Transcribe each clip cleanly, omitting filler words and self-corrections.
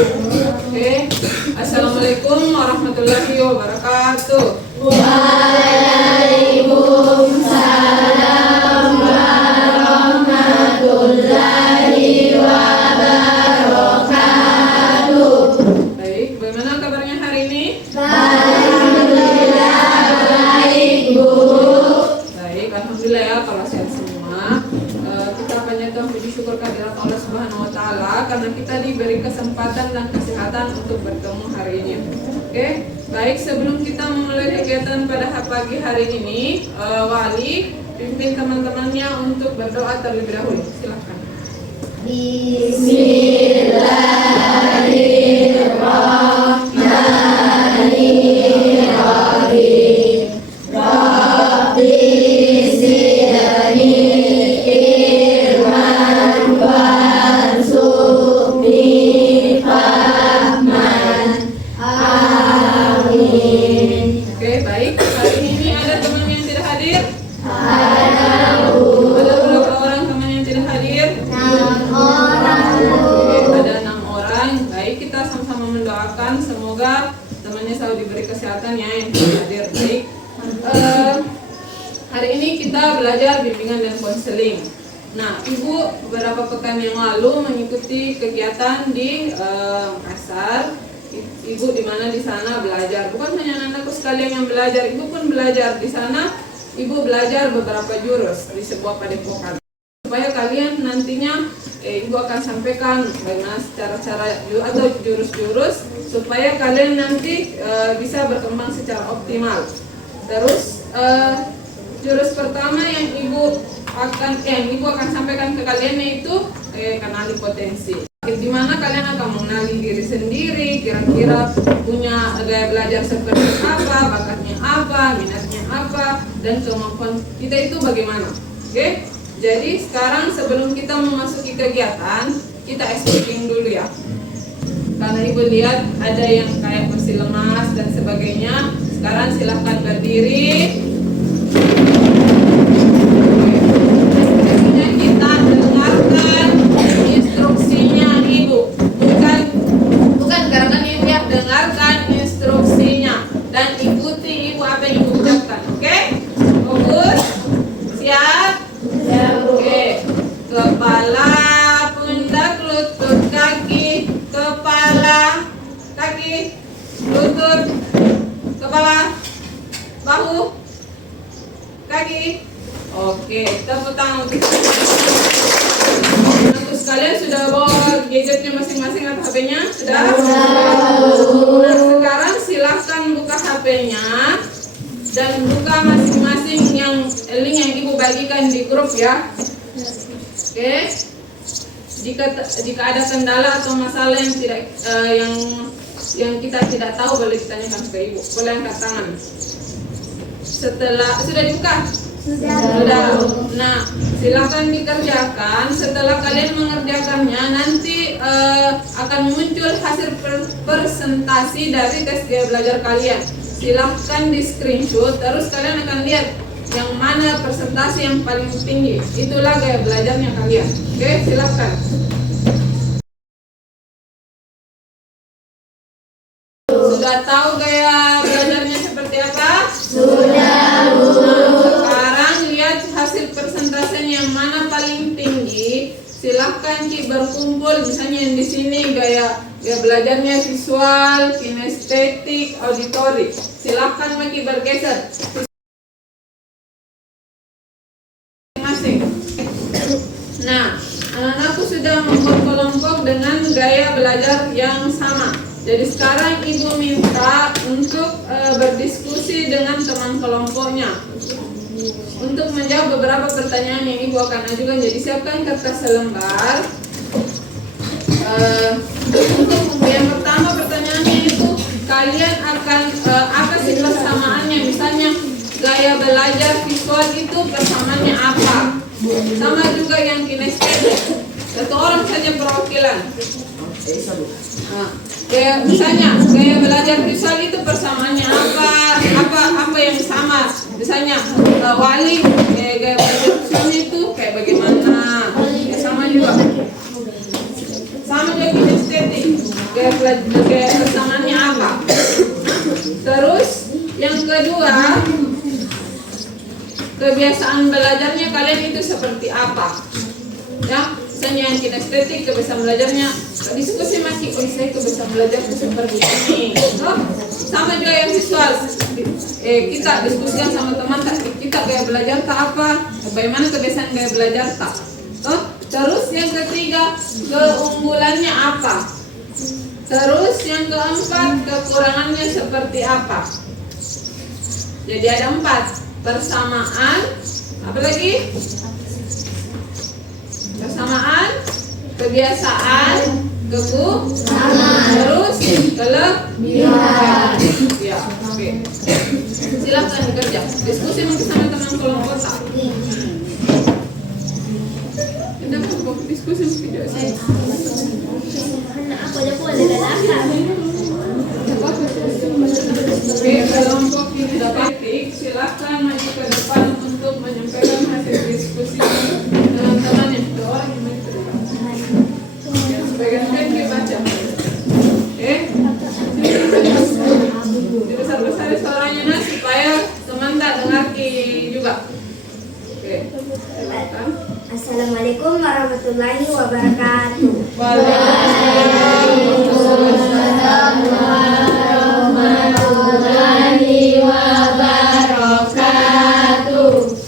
Oke. Assalamualaikum warahmatullahi wabarakatuh. Waalaikumsalam warahmatullahi wabarakatuh. Baik, bagaimana kabarnya hari ini? Alhamdulillah baik, Bu. Baik, alhamdulillah ya kalau sehat semua. Kita panjatkan puji syukur kehadirat Allah Subhanahu wa taala karena kita diberi kesempatan dan kesehatan untuk bertemu hari ini. Oke, baik, sebelum kita memulai kegiatan pada pagi hari ini, Wali pimpin teman-temannya untuk berdoa terlebih dahulu. Silakan. Bismillahirrahmanirrahim. Rabbi zidni ilman warzuqni fahman. Amin. Oke, baik. Hari ini ada teman yang tidak hadir? Ada Ada berapa orang teman yang tidak hadir? 6 orang. Oke, ada 6 orang. Baik, kita sama-sama mendoakan semoga temannya selalu diberi kesehatan ya yang tidak hadir. Baik. Hari ini kita belajar bimbingan dan konseling. Nah, Ibu beberapa pekan yang lalu mengikuti kegiatan di Makassar. Ibu di mana di sana belajar. Bukan hanya anakku sekalian yang belajar, Ibu pun belajar di sana. Ibu belajar beberapa jurus di sebuah padepokan. Supaya kalian nantinya Ibu akan sampaikan bagaimana cara-cara atau jurus-jurus supaya kalian nanti bisa berkembang secara optimal. Terus jurus pertama yang Ibu akan sampaikan ke kalian yaitu kenali potensi. Di mana kalian akan mengenali diri sendiri, kira-kira punya gaya belajar seperti apa, bakatnya apa, minatnya apa, dan kemampuan kita itu bagaimana. Oke? Jadi sekarang sebelum kita memasuki kegiatan, kita escorting dulu ya. Karena Ibu lihat ada yang kayak masih lemas dan sebagainya. Sekarang silahkan berdiri. Kita dengarkan instruksinya Ibu. Bukan gerakan Ibu ya, dengarkan instruksinya dan ikuti Ibu apa yang Ibu ucapkan. Oke? Fokus. Siap? Oke. Kepala, pundak, lutut, kaki, kepala, kaki, lutut, kepala, bahu, kaki. Oke, tepuk tangan untuk sekalian. Sudah bawa gadgetnya masing-masing atau HP-nya? Sudah? Nah, sekarang silahkan buka HP-nya dan buka masing-masing yang link yang Ibu bagikan di grup ya. Oke. Jika ada kendala atau masalah yang tidak yang kita tidak tahu, boleh ditanyakan ke Ibu. Boleh angkat tangan. Sudah dibuka? Sudah. Nah, silakan dikerjakan. Setelah kalian mengerjakannya, nanti akan muncul hasil presentasi dari tes gaya belajar kalian. Silahkan di screenshot. Terus kalian akan lihat yang mana presentasi yang paling tinggi. Itulah gaya belajarnya kalian. Oke, silahkan. Sudah tahu gaya belajarnya seperti apa? Sudah. Hasil presentasinya yang mana paling tinggi, silahkan berkumpul. Misalnya yang di sini gaya belajarnya visual, kinestetik, auditori. Silahkan bergeser masing-masing. Nah, anak-anakku sudah membuat kelompok dengan gaya belajar yang sama. Jadi sekarang Ibu minta untuk berdiskusi dengan teman kelompoknya untuk menjawab beberapa pertanyaan yang Ibu akan ajukan. Jadi siapkan kertas selembar. Untuk yang pertama pertanyaannya itu kalian akan apa sih persamaannya? Misalnya gaya belajar visual itu persamaannya apa? Sama juga yang kinestetik. Satu orang saja perwakilan. Misalnya gaya belajar visual itu persamaannya apa yang sama? Misalnya Wali gaya belajar visual itu kayak bagaimana? Ya, sama juga kinestetik. Gaya gaya persamaannya apa. Terus yang kedua, kebiasaan belajarnya kalian itu seperti apa? Ya, misalnya yang kinestetik, kebiasaan belajarnya diskusi masih, oh saya kebiasaan belajar itu seperti ini. Sama juga yang visual. Kita diskusikan sama teman, kita gaya belajar tak apa? Bagaimana kebiasaan gaya belajar tak? Terus yang ketiga, keunggulannya apa? Terus yang keempat, kekurangannya seperti apa? Jadi ada 4, persamaan, apa lagi? Persamaan, kebiasaan, terus kelebihan. Ya, oke. Silakan bekerja. Diskusi mungkin sama teman kelompok tak? Kita kelompok diskusi mungkin juga sih. Oke, kelompok ini dapat silakan maju ke depan untuk menyampaikan hasil diskusi dengan teman yang kedua yang maju ke depan. Yang sebagian kita baca. Oke, dibesar-besar suaranya nah supaya teman tak dengar juga. Oke, silakan. Assalamualaikum warahmatullahi wabarakatuh. Waalaikumsalam warahmatullahi wabarakatuh.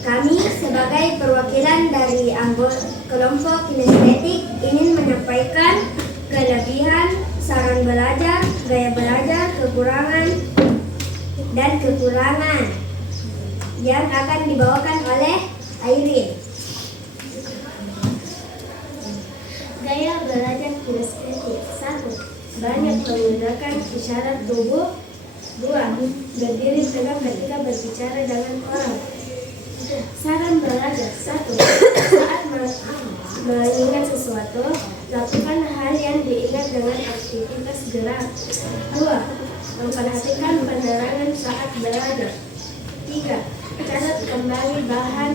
Kami sebagai perwakilan dari anggota kelompok kinestetik ingin menyampaikan kelebihan, saran belajar, gaya belajar, kekurangan dan kekurangan yang akan dibawakan oleh Airin. Gaya belajar kinestetik. 1. Banyak menggunakan isyarat tubuh. 2. Berdiri tegak ketika berbicara dengan orang. Saran belajar. 1. Saat mengingat sesuatu, lakukan hal yang diingat dengan aktivitas gerak. 2. Memperhatikan penerangan saat belajar. 3. Catat kembali bahan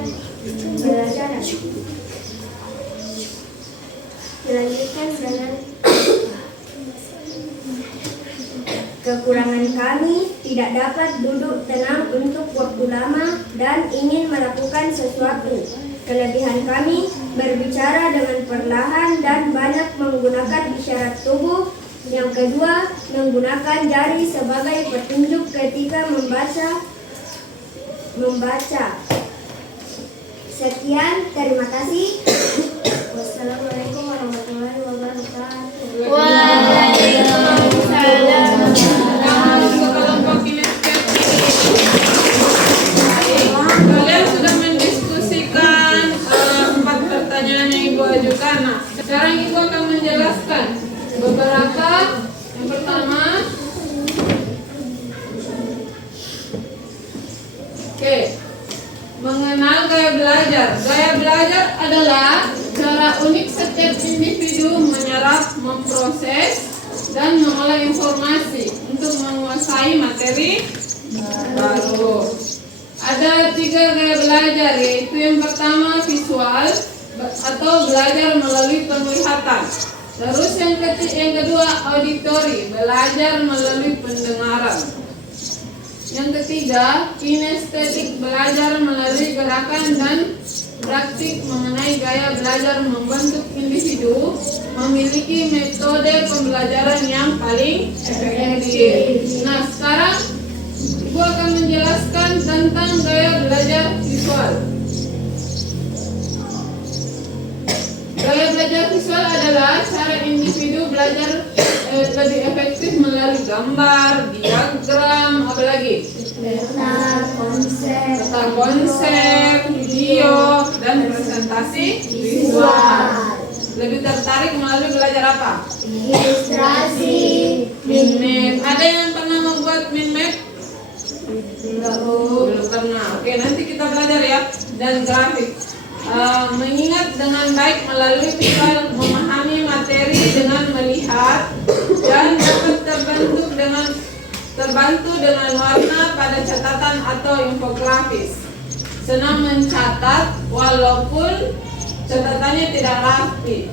pelajaran. Dilanjutkan dengan kekurangan kami tidak dapat duduk tenang untuk waktu lama dan ingin melakukan sesuatu. Kelebihan kami berbicara dengan perlahan dan banyak menggunakan isyarat tubuh. Yang kedua, menggunakan jari sebagai petunjuk ketika membaca. Sekian, terima kasih. Wassalamualaikum warahmatullahi wabarakatuh. Waalaikumsalam. Untuk kelompok kinestetik, kalian sudah mendiskusikan 4 pertanyaan yang Ibu ajukan. Nah, sekarang Ibu akan menjelaskan beberapa. Yang pertama, oke, mengenal gaya belajar. Gaya belajar adalah cara unik setiap individu menyerap, memproses, dan mengolah informasi untuk menguasai materi baru. Ada 3 gaya belajar, yaitu yang pertama visual atau belajar melalui penglihatan. Terus yang kedua auditori, belajar melalui pendengaran. Yang ketiga, kinestetik, belajar melalui gerakan dan praktik mengenai gaya belajar membentuk individu memiliki metode pembelajaran yang paling efektif. Nah, sekarang Ibu akan menjelaskan tentang gaya belajar visual. Gaya belajar visual adalah cara individu belajar lebih efektif melalui gambar, diagram, apalagi peta konsep, video, dan presentasi visual. Lebih tertarik melalui belajar apa? Ilustrasi. Mind map. Ada yang pernah membuat mind map? Belum pernah. Oke, nanti kita belajar ya. Dan grafik. Mengingat dengan baik melalui visual, memahami materi dengan melihat, dan dapat terbantu dengan warna pada catatan atau infografis. Senang mencatat walaupun catatannya tidak rapi.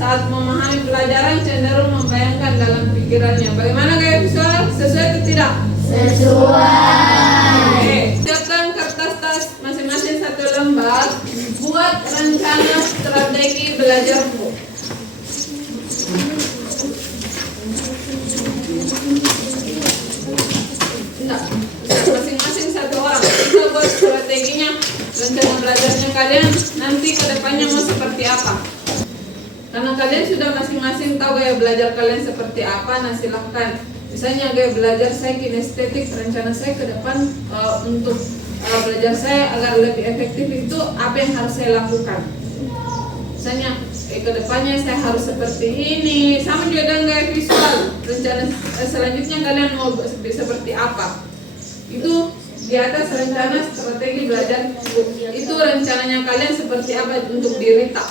saat memahami pelajaran cenderung membayangkan dalam pikirannya. Bagaimana gaya visual? Sesuai atau tidak? Sesuai. Oke. Siapkan kertas tas masing-masing satu lembar. Buat rencana strategi belajarmu. Enggak, masing-masing satu orang. Kita buat strateginya, rencana belajarnya kalian nanti ke depannya mau seperti apa. Karena kalian sudah masing-masing tahu gaya belajar kalian seperti apa, nah silahkan. Misalnya gaya belajar saya kinestetik, rencana saya ke depan untuk belajar saya agar lebih efektif itu apa yang harus saya lakukan. Misalnya ke depannya saya harus seperti ini. Sama juga dengan gaya visual, rencana selanjutnya kalian mau seperti apa. Itu di atas rencana strategi belajar, itu rencananya kalian seperti apa untuk diri tak,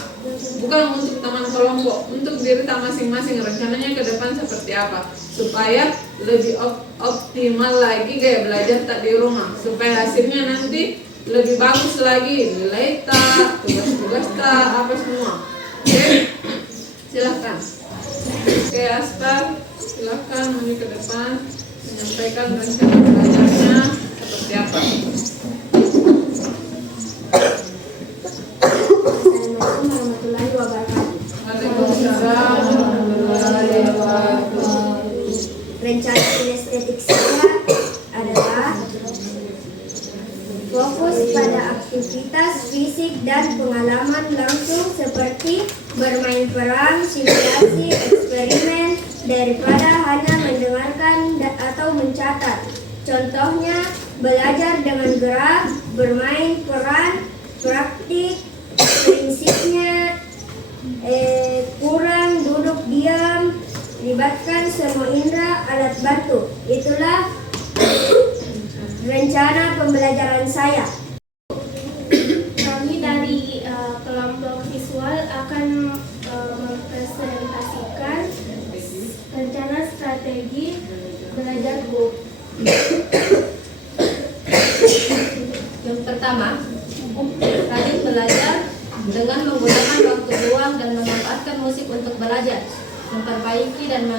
bukan untuk teman kelompok, untuk diri tak masing-masing rencananya ke depan seperti apa supaya lebih optimal lagi gaya belajar tak di rumah, supaya hasilnya nanti lebih bagus lagi, nilai tak, tugas-tugas tak, apa semua. Oke, silahkan. Oke, Aspar, silahkan maju ke depan menyampaikan rencana belajarnya seperti apa. Assalamualaikum warahmatullahi wabarakatuh. Waalaikumsalam warahmatullahi wabarakatuh. Rencana kinestetik saya adalah fokus pada aktivitas fisik dan pengalaman langsung seperti bermain peran, simulasi, eksperimen, daripada hanya mendengarkan atau mencatat. Contohnya, belajar dengan gerak, bermain peran, praktik, prinsipnya kurang duduk diam, libatkan semua indera, alat bantu. Itulah rencana pembelajaran saya. Kami dari kelompok visual akan mempresentasikan rencana strategi belajarku. Yang pertama, rajin belajar dengan menggunakan waktu luang dan memanfaatkan musik untuk belajar, memperbaiki dan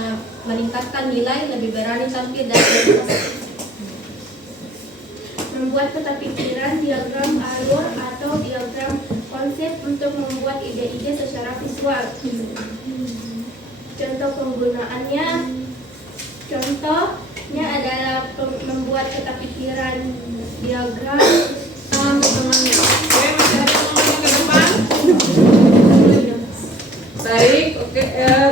meningkatkan nilai, lebih berani tampil dan Membuat peta pikiran, diagram alur atau diagram konsep untuk membuat ide-ide secara visual. Contoh penggunaannya, contohnya adalah membuat peta pikiran, diagram. Teman-temannya, oke, masih ada teman-teman ke depan. Baik, oke,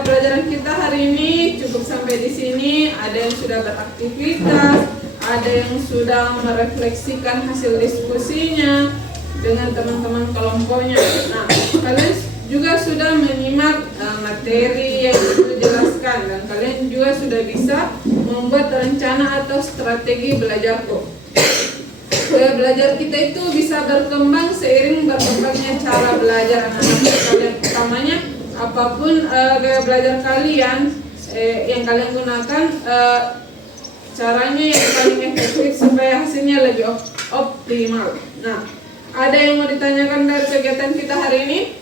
pelajaran kita hari ini cukup sampai di sini. Ada yang sudah beraktivitas, ada yang sudah merefleksikan hasil diskusinya dengan teman-teman kelompoknya. Nah, kalian juga sudah menyimak materi yang dijelaskan dan kalian juga sudah bisa membuat rencana atau strategi belajarku. Gaya belajar kita itu bisa berkembang seiring berkembangnya cara belajar anak-anak kalian. Utamanya apapun gaya belajar kalian yang kalian gunakan, caranya yang paling efektif supaya hasilnya lebih optimal. Nah, ada yang mau ditanyakan dari kegiatan kita hari ini?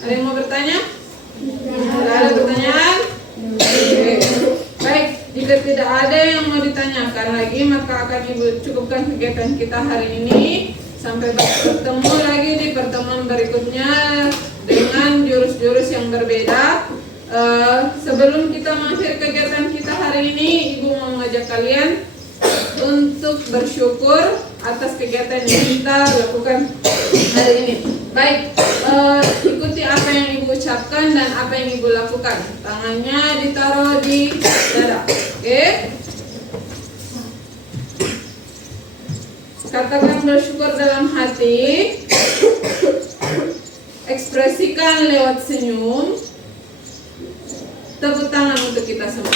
Ada yang mau bertanya? Tidak ada pertanyaan? Oke. Baik, jika tidak ada yang mau ditanyakan lagi, maka akan Ibu cukupkan kegiatan kita hari ini. Sampai bertemu lagi di pertemuan berikutnya dengan jurus-jurus yang berbeda. Sebelum kita mengakhiri kegiatan kita hari ini, Ibu mau mengajak kalian untuk bersyukur atas kegiatan yang kita lakukan hari ini. Baik, ikuti apa yang Ibu ucapkan dan apa yang Ibu lakukan. Tangannya ditaruh di dada. Oke? Katakan bersyukur dalam hati. Ekspresikan lewat senyum. Tepuk tangan untuk kita semua.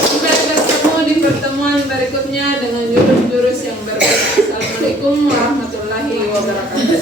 Sampai bertemu di pertemuan berikutnya dengan jurus-jurus yang berbeda. Assalamualaikum warahmatullahi wabarakatuh.